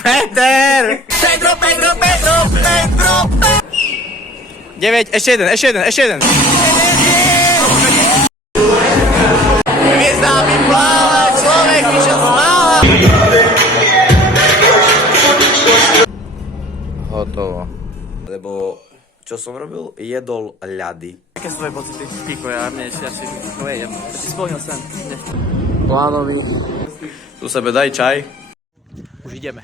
Peter! Pedro! 9, ešte jeden. Hviezdami pláva, človek vyšiel z mála. Hotovo. Lebo čo som robil? Jedol ľady. Aké sú tvoje pocity? Píko, ja si nejem. Si splnil sen. Plánový. Tu sebe daj čaj. Už ideme.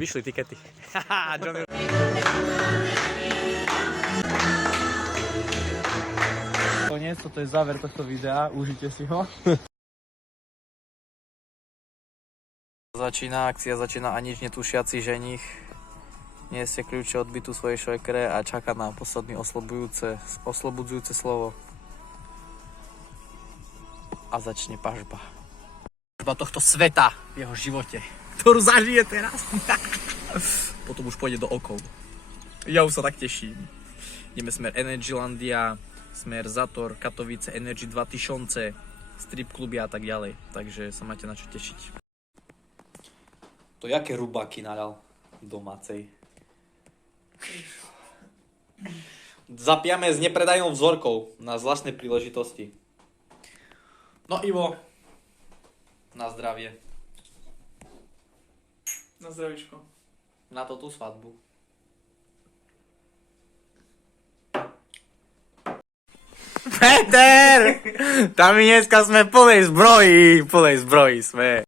Vyšli tikety. Haha, Johnny. Koniec, toto je záver tohto videa, užite si ho. Začína akcia, a nič netušiaci ženich nesie kľúče od bytu svojej švekre a čaká na posledné oslobodzujúce slovo. A začne pažba. Pažba tohto sveta v jeho živote, ktorú zažije teraz. Potom už pôjde do okov. Ja už sa tak teším. Ideme smer Energylandia, smer Zator, Katovice, Energy 2000, strip kluby a tak ďalej. Takže sa máte na čo tešiť. To jaké rubáky nadal domácej. Zapijame s nepredajnou vzorkou na vlastnej príležitosti. No Ivo, na zdravie. Na zdravíčko. Na to tú svadbu. Peter! Tam dneska sme plnej zbroji sme.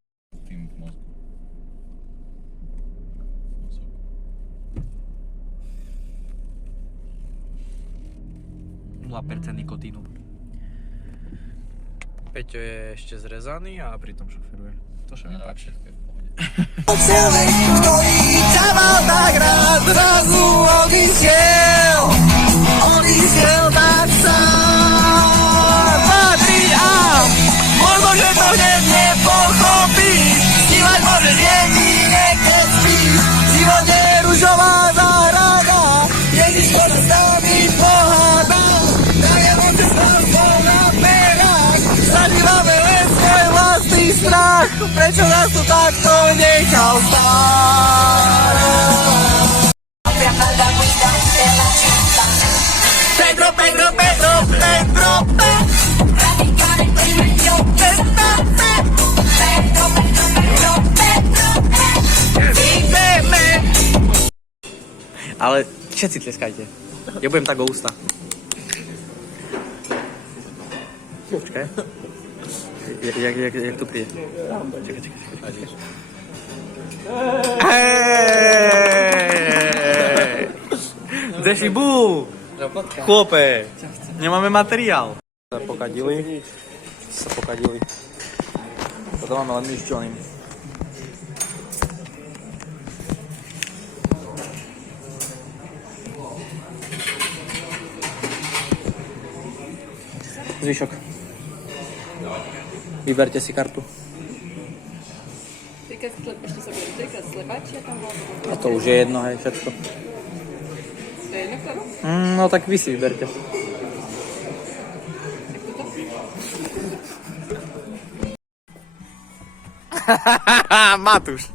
0% nikotínu. Peťo je ešte zrezaný a pritom šoferuje. To sa mi páči. Celej, ktorý ťa mal tak rád, zrazu odišiel tak sám. Patrí a možno, že to hneď nepochopíš, snívať môžeš jedine, keď spíš. Život je ružová záhrada, Ježiško sa s nami pohádá, tak ja moc s tebou na perách, zažívame len svoj vlastný strach, prečo nás tu takto nechal stáť? Ale všetci tleskajte. Ja budem tak o ústa. Počkaj. Jak to príde? Čakaj. Dešibu! Chlope! Nemáme materiál. Sa pokadili. Toto máme len my s Johnným. Zvyšok. Vyberte si kartu. Ešte sa budem trikrát slepať, ja tam bol. A to už je jedno, hej, všetko. To je jedno, ktorú? No tak vy si vyberte. Matúš.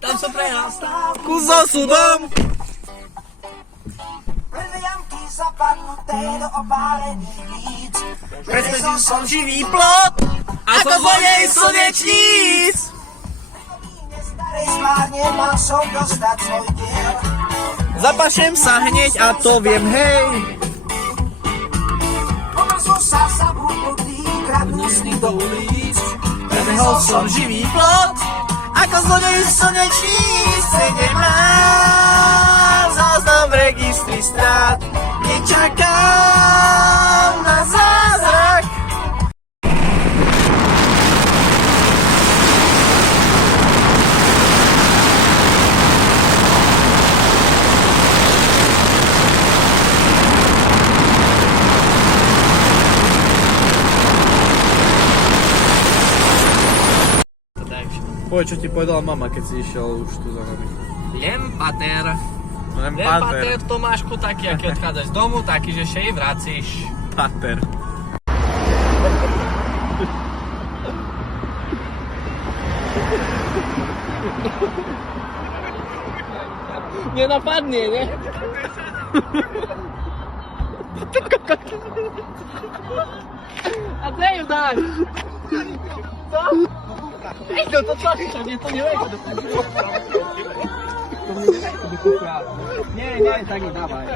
Tam som prehral Ku so sudom. Prezvedil som Živý plot, ako zlodej slnečníc. Nemal som dostať svoj diel. Zapašem sa hneď a to viem, hej. Pomazol sa zabudnutý, kradnústny do ulic. Prebehol som živý plot, ako zlodej slnečníc. 7 mám záznam v registri strát. Nečakám na zázrak. Poď, čo ti povedala mama, keď si išiel už tu za nami. Lempater. Lempater, Tomášku, taký, aký odchádzaš z domu, taký, že še i vracíš. Pater. nenapadne, ne? A kde ju dáš? Co? Ej, no to čo? To nie, to neviem. Nie, tak nedávaj.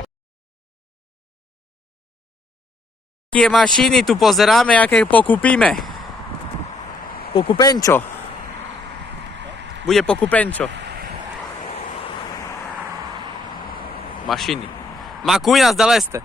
Aké mašiny tu pozeráme, aké pokúpime. Pokupenčo. Bude pokupenčo. Mašiny. Makuj nás da leste.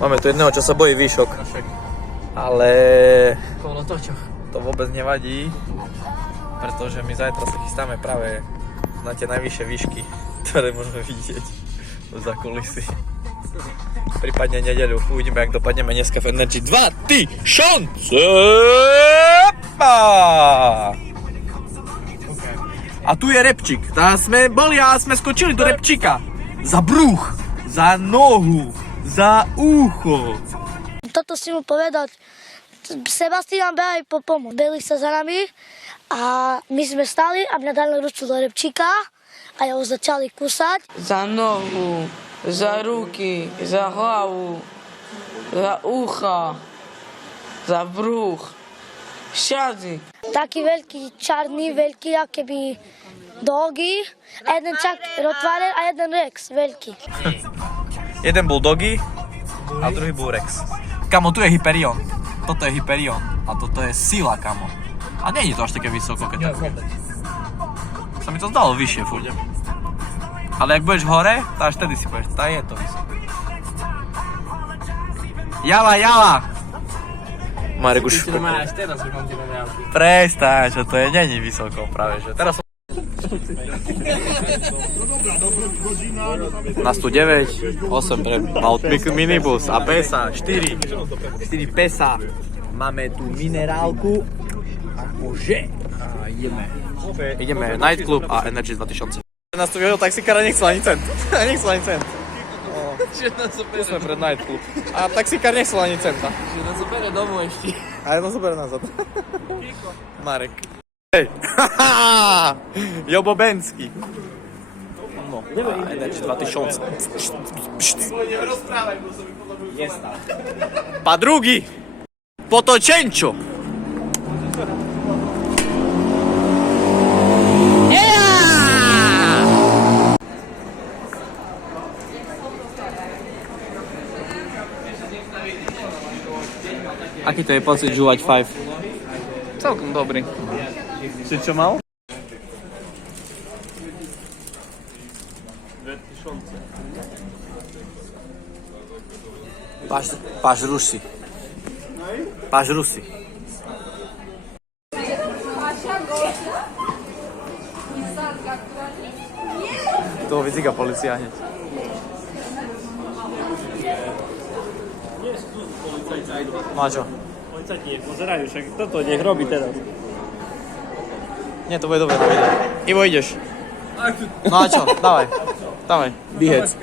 Máme tu jedného, čo sa bojí výšok. Ale to vôbec nevadí, pretože my zajtra sa chystáme práve na tie najvyššie výšky, ktoré môžeme vidieť za kulisy. Prípadne nedeľu. Uvidíme, jak dopadneme dneska v Energy 2000. A tu je repčík. Tam sme boli a sme skočili do repčíka. Za bruch, za nohu, za ucho. Toto si mu povedať. Sebastian behaj po pomoc. Bili sa za nami a my sme stali a mňa dali ručku do repčíka a ja ho začali kusať. Za nohu, za ruky, za hlavu, za ucha, za bruch, všade. Taký veľký, čarný, veľký, akéby dogy, a jeden čak Rottweiler a jeden Rex, veľký. Jeden bol Doggy a druhý bol Rex. Kamo, tu je Hyperion. Toto je Hyperion a toto je Sila, kamo. A nie je to až také vysoko, keď tak. Sa mi to zdalo vyššie furt. Ale ak budeš hore, to až tedy si povieš, tá je to vysoko. Jala, jala! Marek už... Prestaň, čo to je, není vysoko práve, že teraz som... Na 109, 8 pre minibus a pesa, 4 pesa. Máme tu minerálku, akože. A ideme Nightclub a Energy 2000. Nás tu vyhodil taxikár a nechcel ani cent. Nechcel ani cent. Tu sme pred Nightclub. A taxikár nechcel ani centa. Že nás zobere domov ešte. A nás zobere nazad. Marek. Hej, Jobo Benský. No, Energy 2000. Pa drugi, Potočenčo. Aký to je pocit žúvať 5? Celkom dobrý. Si čo mal? Páš Rusi. Páš Rusi. Toho vyzýka policia hneď. No a čo? Policajti nech pozerajú, však toto nech robí teraz. Nie, to bude dobre na video. Ivo, ideš. No a čo? Dávaj. Dávaj. Bihec.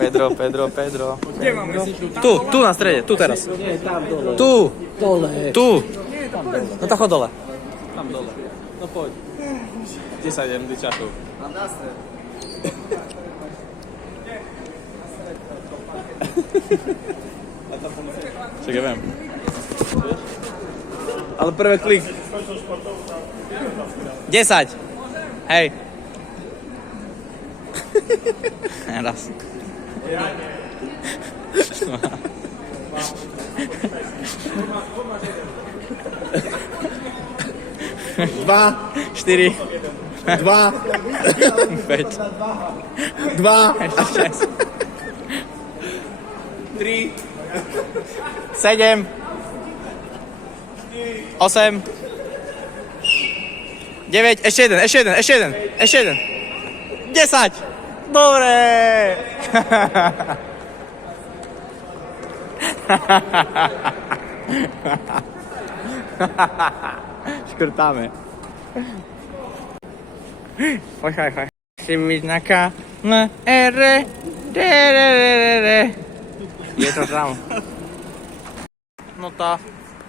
Pedro. Kde máme si šľúť? Tu na strede, tu teraz. Nie, tam dole. Tu. Dole. Tu. Nie, tam dole. No tak chod dole. Tam dole. No poď. 10 MD časov. Čakaj, viem. Ale prvé klik. 10. Hej. Raz. 2, 4, 2, 5, 2, 3, 7, 8, 9, ešte jeden. 10. Dobre. Škrtáme. Choj. Chci byť na K, N, R, D, R. Je to tam. No tá,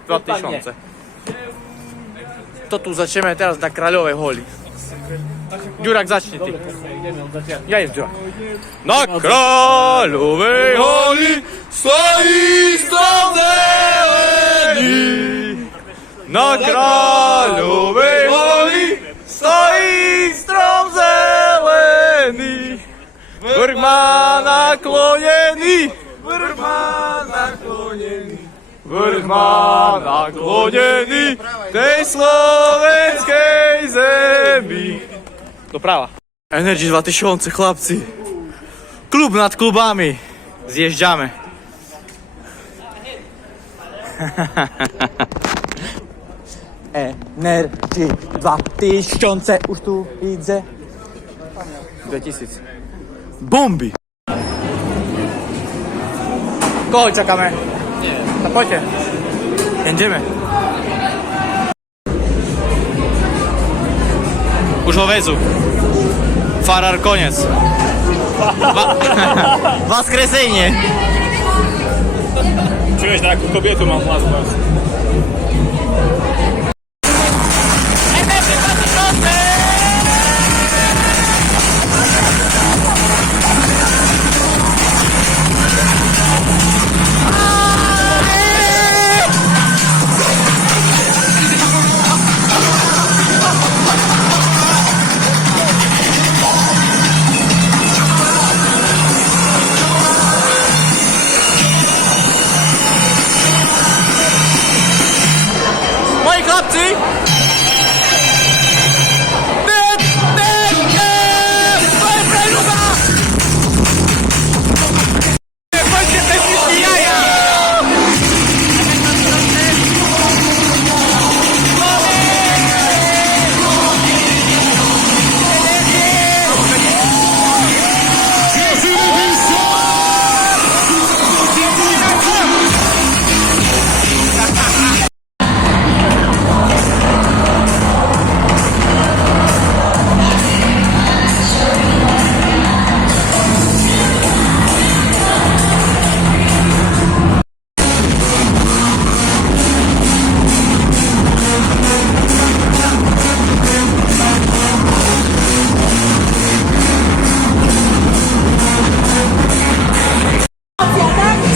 2000. To tu začneme teraz na Kráľovej holi. Ďurák, začni ty. Ja jem Ďurák. Na Kráľovej holi stojí strom zelený. Na Kráľovej holi stojí strom zelený. Vrch má naklonený. Vrch má naklonený tej slovenskej zemi. Doprava. Energy 2000, chlapci. Klub nad klubami. Zježďame. Energy 2000, už tu ide. 2000. Bomby. Koho čakáme? Nie. Tak poďte. Ideme. Už ho vezú. Farár konec. Vaskresenie. Čuješ, takú kobietu mám hlas. Moji chlapci!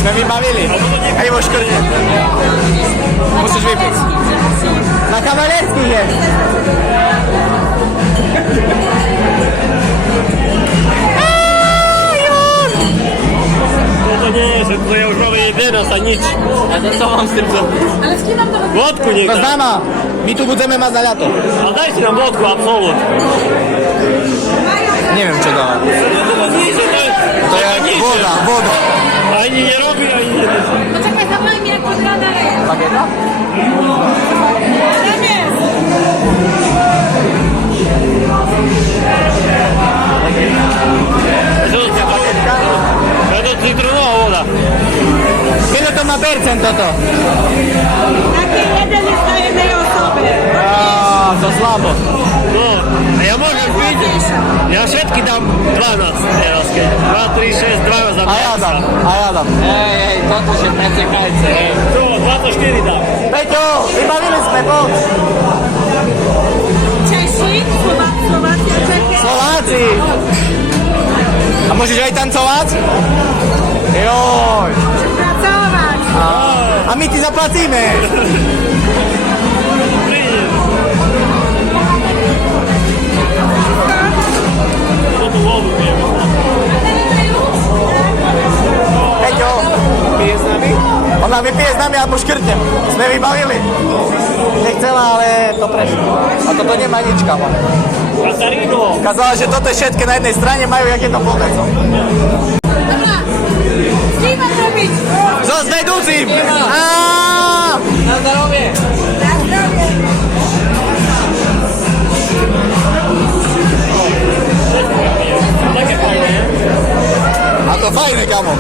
Sme vybavili. Hej, vo škrte. Musíš vypiť. Na kavalérských je. To nie je, že to je už máme 11 a nič. A to co mám s tým? Ale s kým vám to robí? Vodku To niekto. známa. My tu budeme mať na ľato. Ale dajte nám vodku, absolút. Neviem, čo dáva. To je voda. Ani nerobí, ani nerobí. Poczekaj, zavolaj mi jak podrada jest. Bageta? Je to citronová voda. Kiedy to ma percent toto? Taki jeden jest na jednej osobie. To slabo. No, a ja môžem piť. Ja všetky dám 12 teraz, keď 2, 3, 6, 12 dám. A ja dám. Hej, toto się necekajce, hej. To, 24 dám. Peťo, vybavili sme, poď. Czesi, Słowacy, Czechy. Slováci. A môžeš aj tancovať? Joj. Pracować. A my ti zaplatíme. Toto vodu pijeme. Peťo, piješ s nami? Ona Ona vypije s nami a mu škrtnem. Sme vybavili. Nechcela, ale to prešlo. A toto nemá nič, kamo. Kazala, že toto je všetky na jednej strane, majú jak jedno poldeco. S čím máš robiť? So s vedúcim! Na zdravie. Na zdravie. A to fajné, kamo.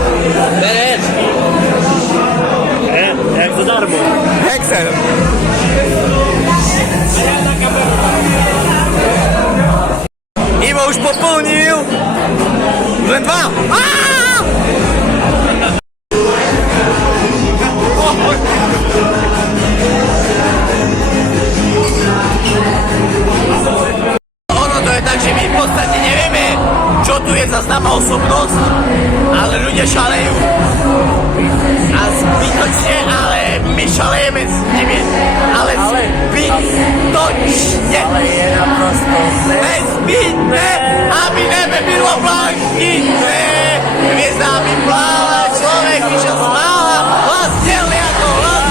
Berec. Jak zadarmo. Excel. Ivo už poplnil. Len 2. Ono to je tak, že my v podstate nevieme, čo tu je za známa osobnosť, ale ľudia šalejú. A zbytočne, ale my šalejeme s nimi. Ale zbytočne. Ale je naprosto nezbytné, aby nebe bylo blanštité. Hviezdami pláva, človek išiel z mála, vlastnel ako hlas.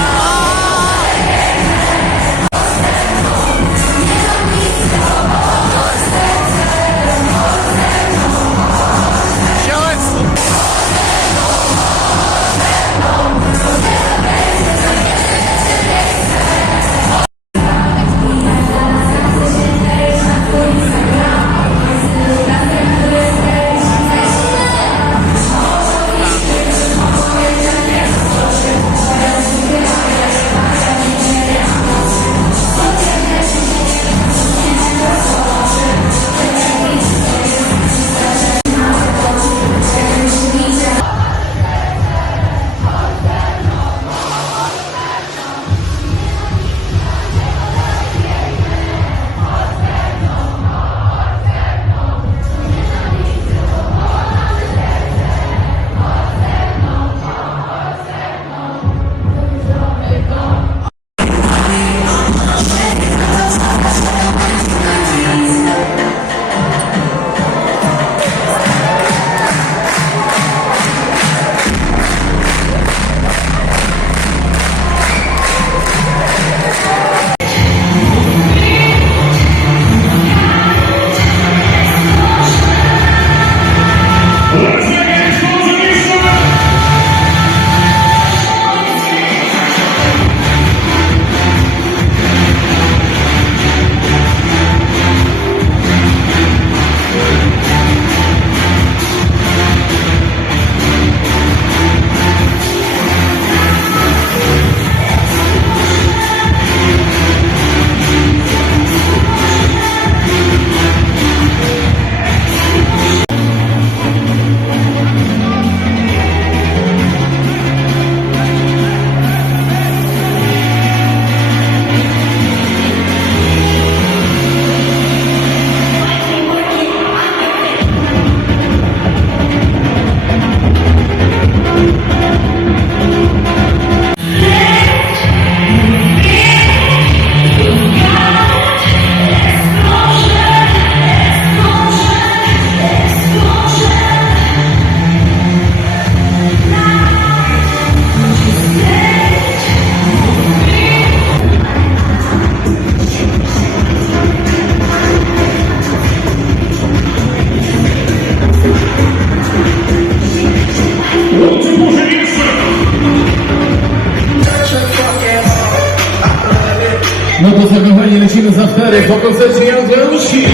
No to zakochani, lecimy za 4 po koncercie Jan Janusi.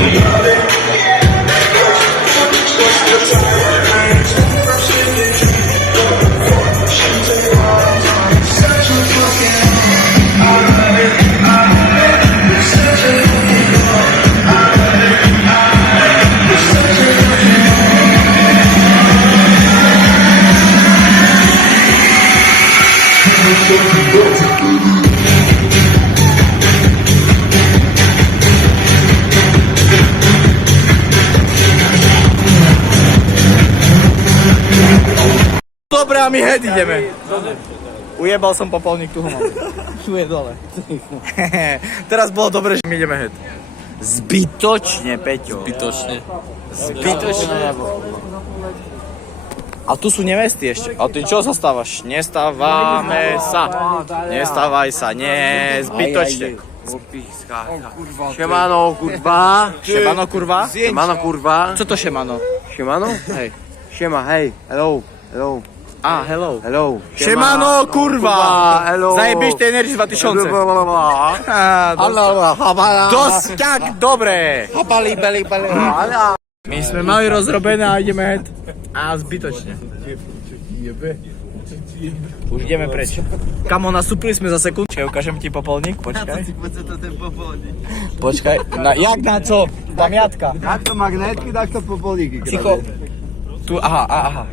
Dobre, a my head ideme. Ujebal som popolník, tu ho mám. Tu je dole. Teraz bolo dobre, že my ideme head. Zbytočne, Peťo. Zbytočne. Zbytočne. A tu sú nevesty ešte. A ty čo sa stávaš? Nestávame sa. Nestávaj sa, nie, zbytočne. Šemano, kurva. Šemano, kurva? Šemano, kurva. Co to šemano? Šemano? Hej. Šema, hej. Hello. Hello. A, hello. Hello. Šemano, kurva. Hello. Zajebíš tie Energy 2000. Dosť tak dobre. My sme mali rozrobené a ideme head. A zbytočne. Už ideme preč. Kamo, nastúpili sme za sekund. Čakaj, ukážem ti popolník, počkaj. Počkaj, jak na co? Tam jatka. Tak to magnetky, tak to popolníky. Ticho. Tu, aha.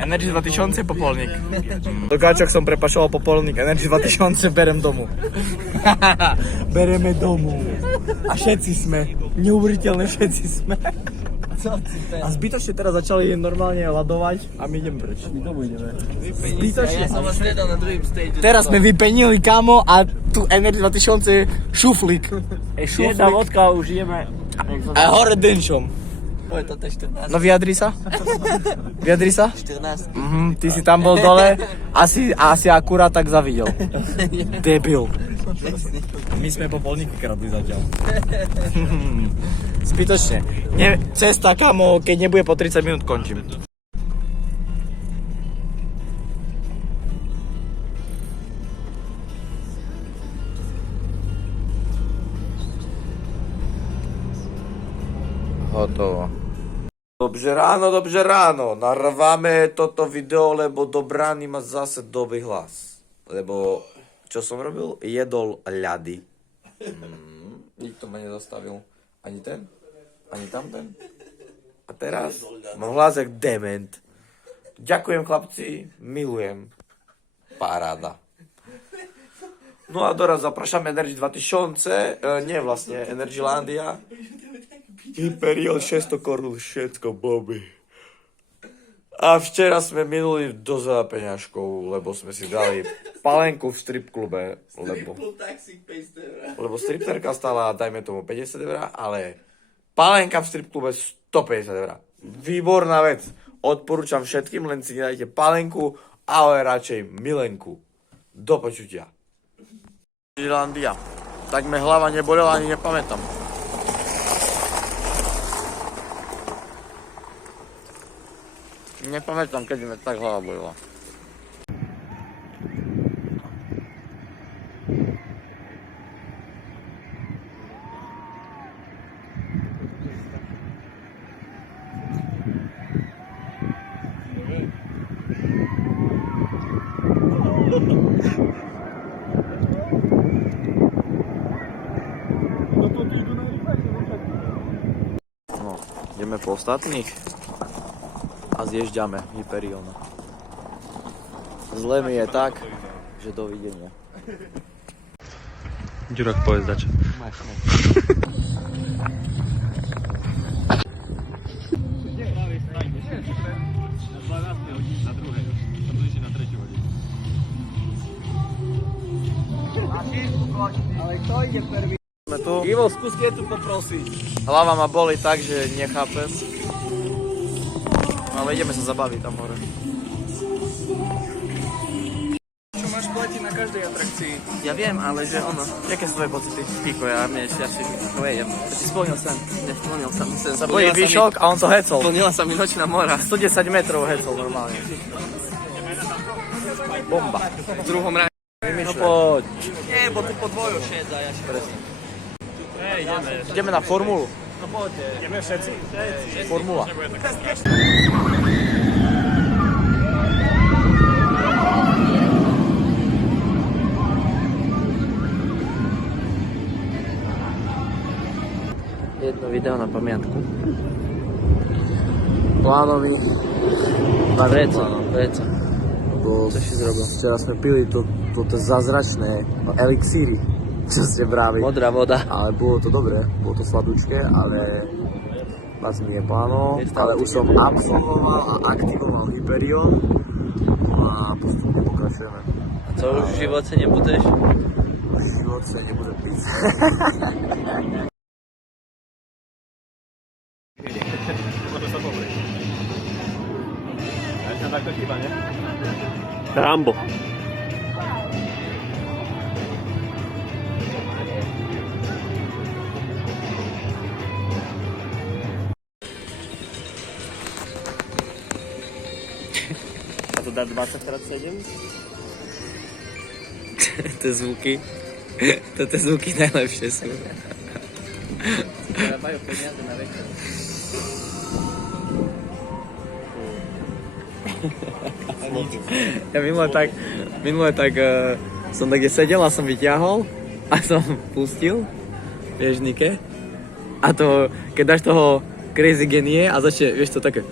Energy 2000 popolník. Do káčok som prepašoval popolník. Energy 2000 berem domu. Bereme domu. A všetci sme. Neuveriteľne všetci sme. A zbytočne teraz začali normálne ľadovať a my ideme preč. My tomu ideme. Zbytočne. Teraz sme vypenili, kamo, a tu Energy 2000 šuflík. Jedna vodka, už ideme. A hore denčom. No vyjadri sa. Vyjadri sa? 14. Ty si tam bol dole, asi akurát tak zavidel. Debil. My sme popolníky kradli zatiaľ. Zbytočne. Cesta, kamo, keď nebude po 30 minút, končím. Hotovo. Dobře ráno. Narváme toto video, lebo do brány má zase dobrý hlas. Lebo, čo som robil? Jedol ľady. Nikto ma nezastavil. Ani ten, ani tamten. A teraz mám hlas jak dement. Ďakujem, chlapci, milujem. Paráda. No a doraz zapraszam Energy 2000, nie vlastne Energylandia. Imperial 600 korun, všetko boby. A včera sme minuli do za peňažkov, lebo sme si dali palenku v stripklube, lebo stripterka stála, dajme tomu 50 eur, ale palenka v stripklube 150 eur. Výborná vec. Odporúčam všetkým, len si nedajte palenku, ale radšej milenku. Do počutia. Irlandia. Tak mi hlava nebolela, ani nepamätám. Nepamätám, keď mi tak hlava bolela. No, ideme po ostatných a zježďame Hyperiona. Zle mi je tak, že dovidenia. Ďurák, povedz dačo. Ivo, skús tu poprosiť. Hlava ma boli tak, že nechápem. Ale ideme sa zabaviť tam hore. Čo máš platiť na každej atrakcii? Ja viem, ale že ono. Jaké sú tvoje pocity? Píko, ja si vejem. Ja si splnil sen. Nesplnil som sen. Sa bojí výšok a on to hecol. Splnila sa mi nočná mora. 110 metrov hecol normálne. Bomba. V druhom ráne. No poď. Nie, bo tu po dvoju šedza, ja si presne. Ideme na formulu. No poďte. Ideme všetci? Formula. Jedno video na pamiatku. Plánovi. A veca. Čo si zrobil? Včera sme pili toto zázračné elixíry, čo ste brali. Modrá voda. Ale bolo to dobré, bolo to slabúčké, ale vás mi je pláno, ale už som absolvoval a aktivoval Hyperion a postupne pokračujeme. A co už v živote nebudeš? V živote nebudem piť. Rambo. A to dá 20x7? Te zvuky. To te zvuky najlepšie sú. Majú peniaze na večer. Ja minule tak som tak sedel a som vyťahol a som pustil bežnike a to, keď dáš toho crazy genie a začne, vieš to také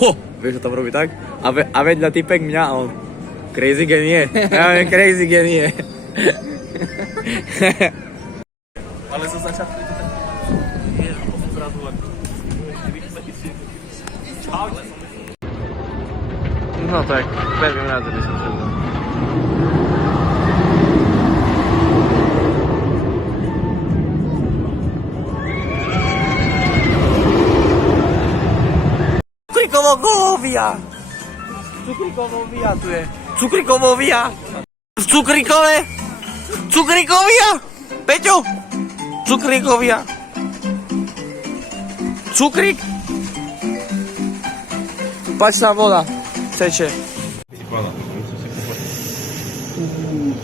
ho, vieš to tam robí tak a vedľa typek mňa a on crazy genie, ja viem crazy genie. Ale zo začiatku je to tak... Ježiš, potom zrazu len... No tak, prvým razom by som sa vzal. Cukrikovovia! Cukrikovovia tu je. Cukrikovovia! Cukrikové! Cukrikovia! Peťo! Cukrikovia! Cukrik! Pačná voda. Teče.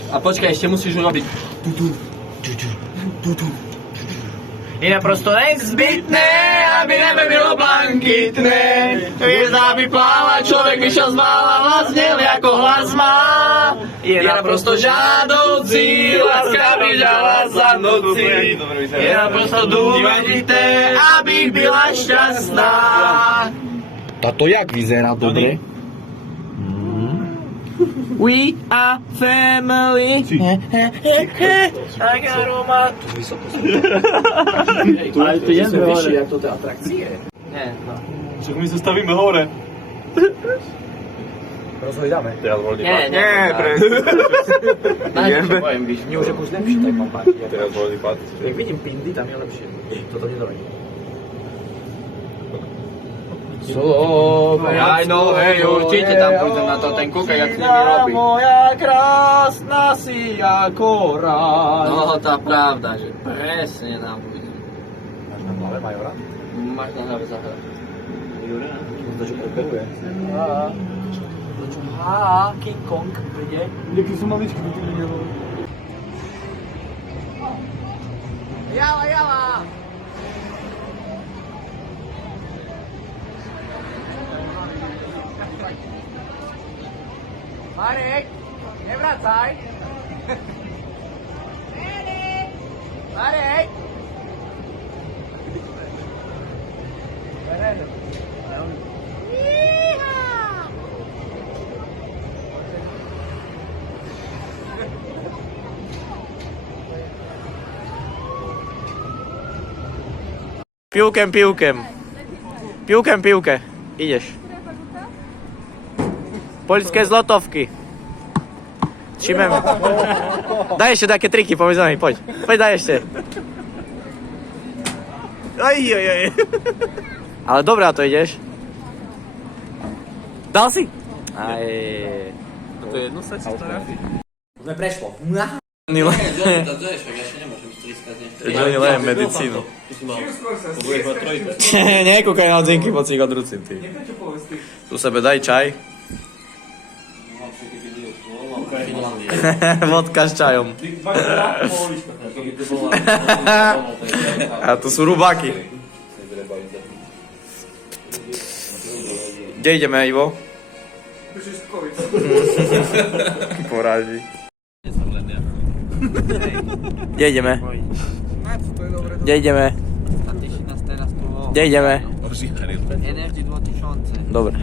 A počkaj, ešte musíš urobiť. Je naprosto nezbytné, aby nebe bylo blankitné. Hviezda by pláva, človek vyšiel z mála, vlastnel ako hlas má. Je naprosto žádoucí, láska by žala za noci. Je naprosto dôležité, aby byla šťastná. Táto jak vyzerá dobre? We are family. Tak aromat. Ale to je vyššie, jak to atrakcie. Nie, no. Však my sa stavíme hore. Rozhojdame. Teraz voľný Nie, nie, Ideme. Mne už akož lepšie, tak mám páči. Teraz voľný pad. Jak vidím pindy, tam je lepšie. Toto nedovedí. Aj no, hej, určite tam pôjdem na to, ten kúkaj, jak s nimi robí. Moja krásna si ako rád. No, tá pravda, že presne tam pôjdem. Máš na hlave Majora? Máš na hlave zahrať. To, že preperuje. King Kong príde. Nejaký sú maličky, to tu nebolo. Jala, jala! Marek, nevracaj! Marek! Piłkę, piłkę. Piłkę, piłkę. Idziesz. Polskie złotówki. Trzymamy. Daj jeszcze takie triki, powiedz mi, chodź. Chodź, daj jeszcze. Oj, oj, oj. Ale dobra, to idziesz. Dal si? Aj. To jedno sa ti trafi. Sme prešlo. Nie, to je, však ja ešte nemôžem striskať niečo. Johnny leje medicínu. Budeš mať trojité. Nekúkaj na hodzinky, poď si ich odrucím, ty. Tu sebe daj čaj. Vodka s čajom. A to sú rubáky. Kde ideme, Ivo? Poráži. Kde ideme? Kde ideme? Teší nás teraz tu Kde ideme? Energy 2000. Dobre.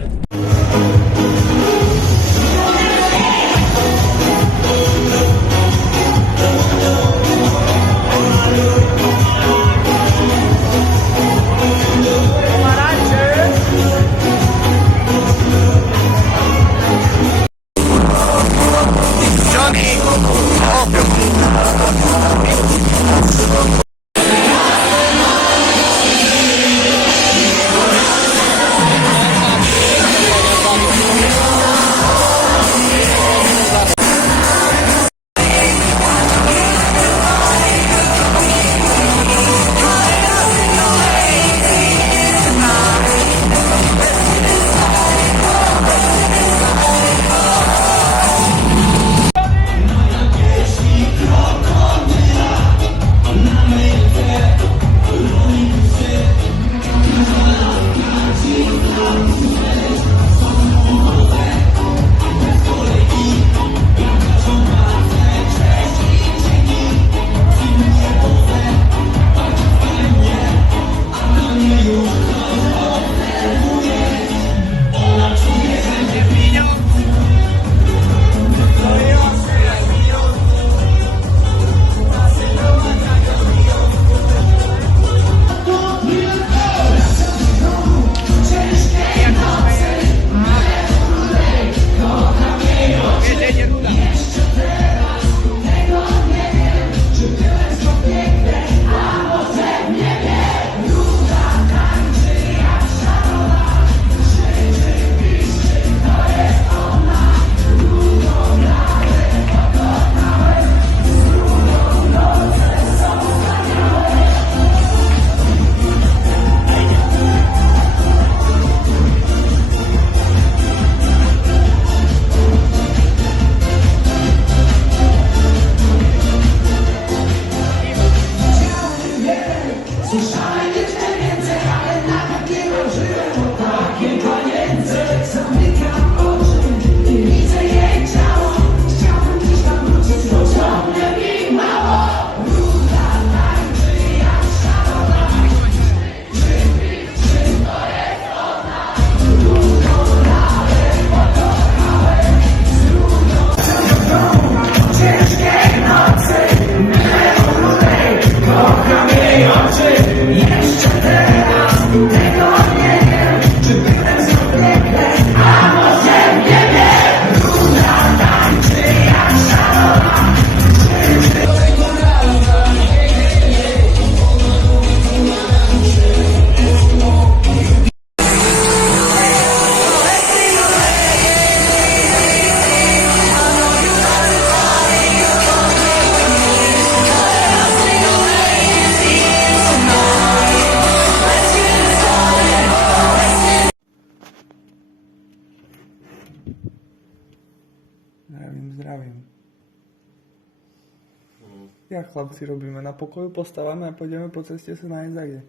Jak chlapci robíme? Na pokoju postávame a pôjdeme po ceste sa nájsť za kde.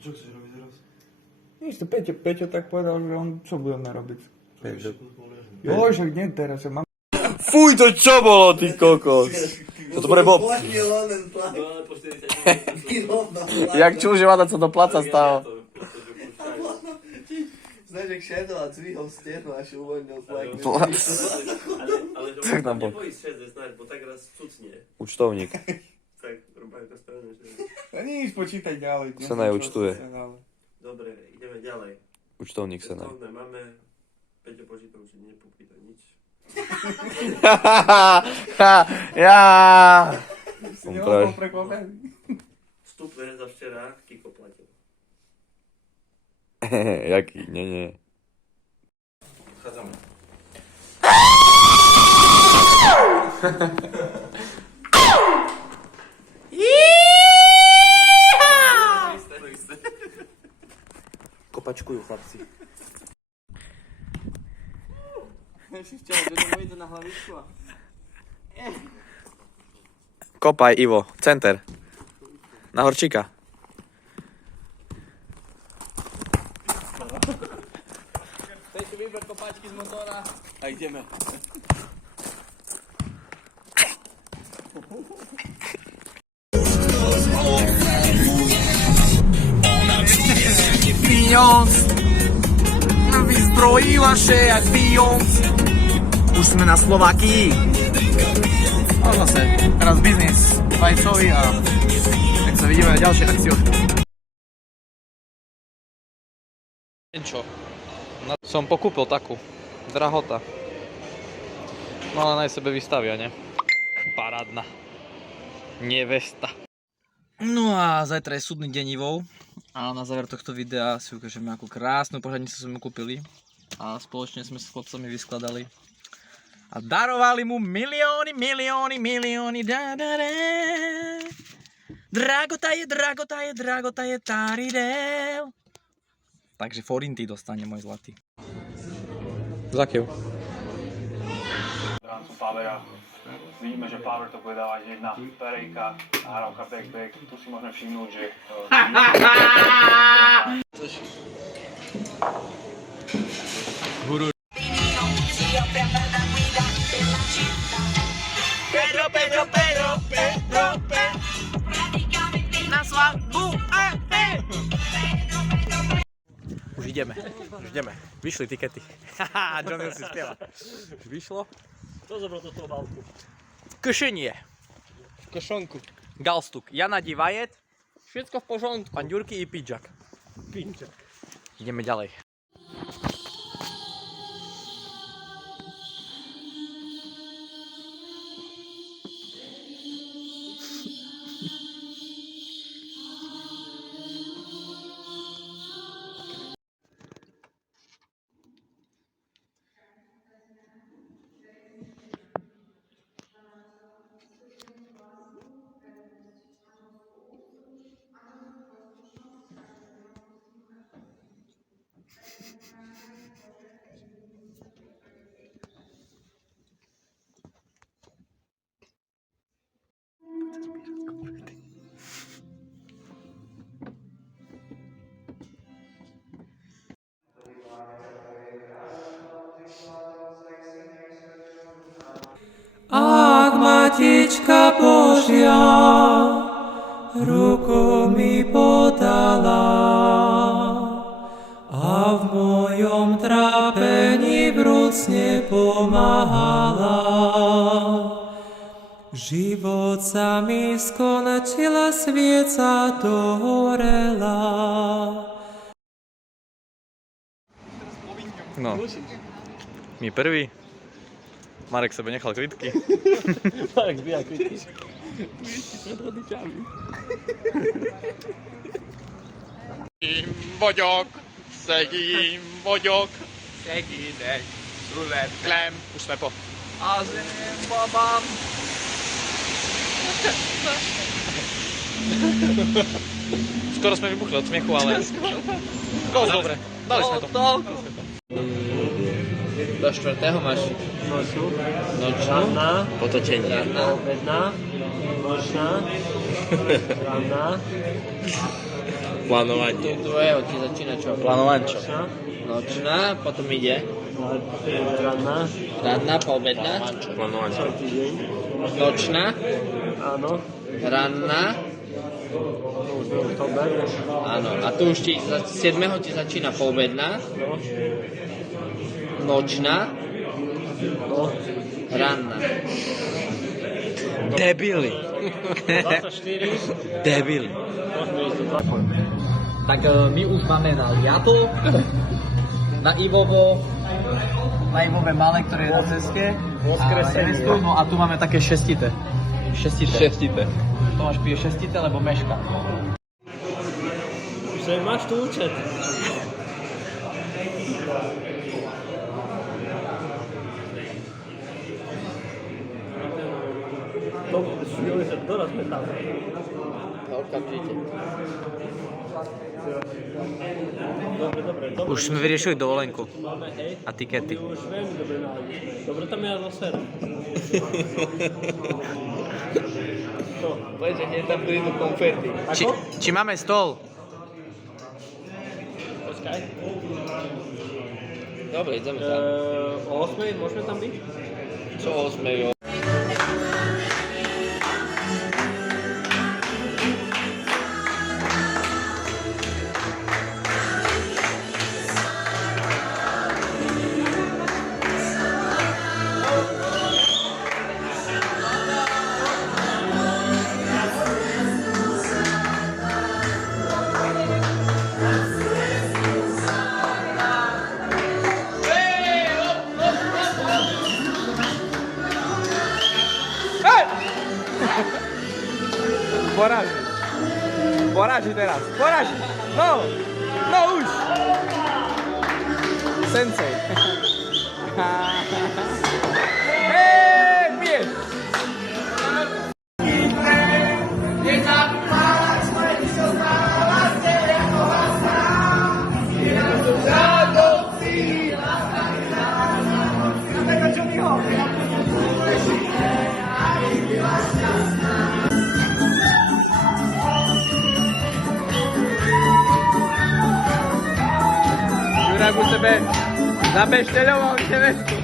Čo chceš robiť teraz? Nič, to Peťo tak povedal, že on, čo budeme robiť? Jo, Jo, však nie teraz, ja mám... Fuj, to čo bolo, ty kokos? Toto bude Bob. Jak čužovada sa do placa stalo. Znaš, jak šedol a cvihol stehno a uvoľnil flak. Plac. Ale Tak tam bol. nebojí šedze snáď, bo tak raz cucne. Účtovník. Tak, robáka správne, že... No nič, počítaj ďalej. Sa najúčtuje. Dobre, ideme ďalej. Účtovník sa naj. Cestovné máme. Peťo počítam, že nepopýta nič. Ja. Si nebol prekvapený. Vstupné za včera, Kiko platil. Jaký? Nie. Chádzame. Kopačkujú chlapci. Kopaj, Ivo. Center. Na Horčíka. Peťo, vyber kopačky z motora. A ideme. Pieniądz vyzbrojila się jak pieniądz. Už sme na Slovakii. No zase, teraz biznis vajcový a tak sa vidíme na ďalšie akcie. Čo? Som pokúpil takú. Drahota. No ale aj sebe vystavia, ne? Parádna. Nevesta. No a zajtra je súdny deň Ivov. A na záver tohto videa si ukážeme, akú krásnu pořadnicu sme mu kúpili. A spoločne sme s chlapcami vyskladali. A darovali mu milióny. Dragota je taridel. Takže forinty dostane môj zlatý. Zakýv. Rancu Pavera. Vidíme, že Paver to bude dávať jedna perejka, nahrávka back. Tu si môžeme všimnúť, že... Guru. Pedro. Na svadbu. Už ideme. Vyšli tikety. Haha, Johnny si spieva. Už vyšlo. Kto zobral do toho balku? Košenie. Košonku. Galstuk. Jana Divajet. Všetko v pořádku. Pán Ďurky i pidžak. Ideme ďalej. Ak Matička Božia ruku mi podala a v mojom trápení vrúcne pomáhala. Život sa mi skončila, svieca dohorela. No. My prvý. Marek sebe nechal kvitky. Marek zbíja kvitky. Pred rodičami. Szegény vagyok, szegények, születtem. Už sme po. Az én babám. Skoro sme vybuchli od smiechu, ale... Dobre, dali sme to. Do 4. máš Nočnú. Nočnú. Ranná. Potočenie. Poobedná. Nočná. Ranná. Plánovanie. Druhého ti začína čo? Plánovančo. Nočná, potom ide. Ranná. Ranná, poobedná. Plánovančo. Týždeň. Nočná, Áno. ranná. To už je október. Áno, a tu už 7. ti začína poobedná. Nočná. Ranná. Debili. 24. Debili. Tak my už máme na Liato, na Ivovo, na Ivove malé, ktoré je na ceste. No a tu máme také šestité. Tomáš pije šestité, lebo meška. Že máš tu účet. To je doraz tam. Okamžite. Dobre. Už sme vyriešili dovolenku Máme, hej. a tikety. Už veľmi dobre nájdeme. Dobre, tam je atmosféra. Povedz, že hneď tam prídu konfety. Či máme stôl? Počkaj. Dobre, ideme tam. O 8 môžeme tam byť? Čo 8? Poraži teraz, poraži! No už! Sensei! Hej, piješ! Jurák u tebe zabešteľoval nevestu.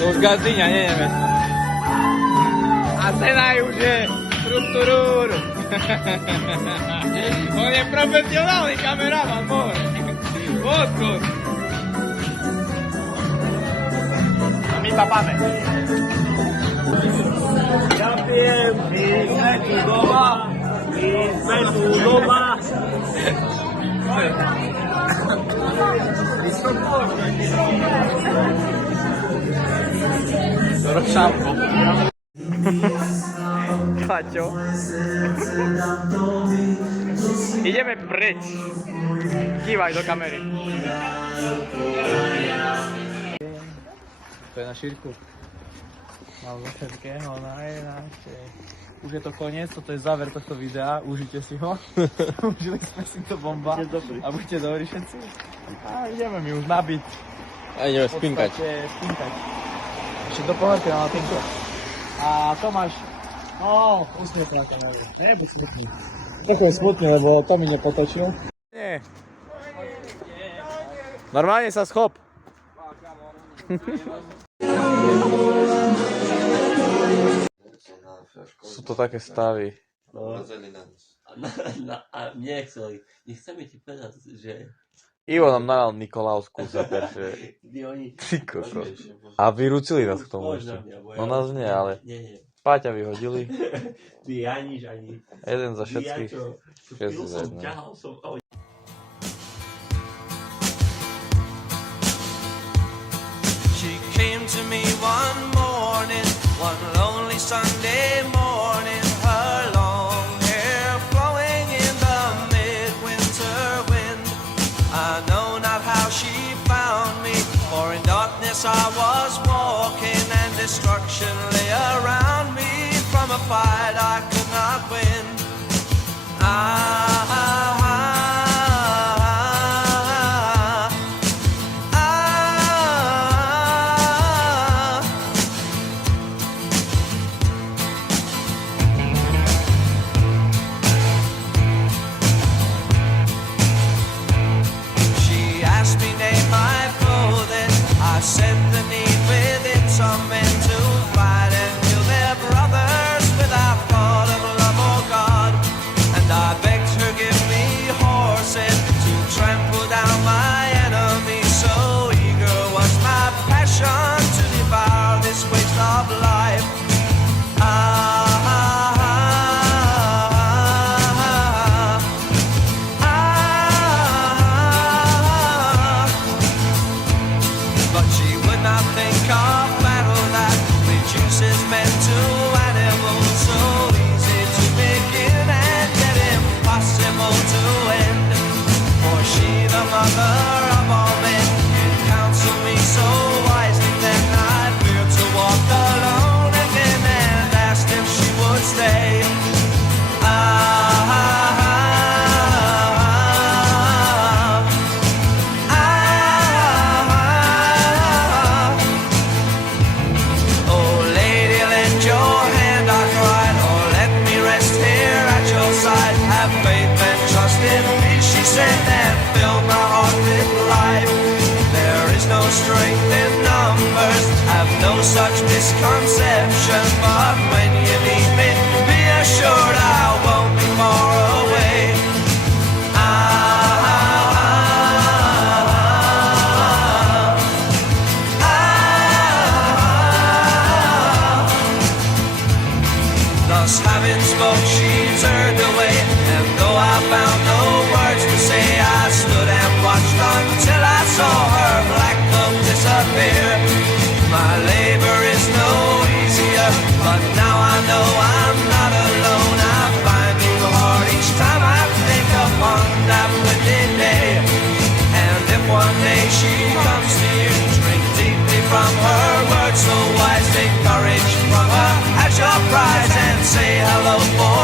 To už gazdíňa, nie nevesta. A Senaj už je strukturúr. On je profesionálny kameraman, môj. Odkud. A my papáme. Ja pijem, my sme tu doma. Rozšávko. Paťo. Ideme preč. Kývaj do kamery. To je na šírku. Mám zo všetkého najnášej. Už je to koniec, toto je záver tohto videa, užite si ho. Užili sme si to bomba. A buďte dobrí všetci. A ideme mi už nabiť. A ideme spinkať. Spinkať. Ešte do pohárky na latinko. A Tomáš, no, usmieš na kameru. Buď smutný. Trochu je smutný, lebo to mi nepotočil. Nie. Normálne sa schop. Sú to také stavy. A nechceme ti povedať, že... Ivo nám nalal Nikolausku za perše. Ty kokos. A vyrúcili nás k tomu ešte. No nás nie, ale Páťa vyhodili. Ty ani. Jeden za všetkých. 6 za 1. She came to me one morning, one lonely Sunday morning, her long hair flowing in the midwinter wind. I know not how she found me, for in darkness I was walking and destruction lay around me. From a fight I could not win. said the need within some men to fight and kill their brothers without thought of love or God. And I begged her give me horses to trample down my enemies. So eager was my passion to devour this waste of life. But she would not think of battle that reduces men to animals, so easy to begin and yet impossible to end. For she, the mother of all men, did counsel me so wisely that I feared to walk alone again and asked if she would stay. Oh lady, lend your hand, I cried, or let me rest here at your side. Have faith and trust in me, she said, and filled my heart with life. There is no strength in numbers, have no such misconception, but when you need me, be assured I won't be far away. Thus having spoke, she turned away, and though I found no words to say, I stood and watched until I saw her black cloak disappear. My labor is no easier, but now I know I'm not alone. I find new heart each time I think upon that wicked day. And if one day she comes to you, drink deeply from her words so wise, take courage from her as your prize, and say hello for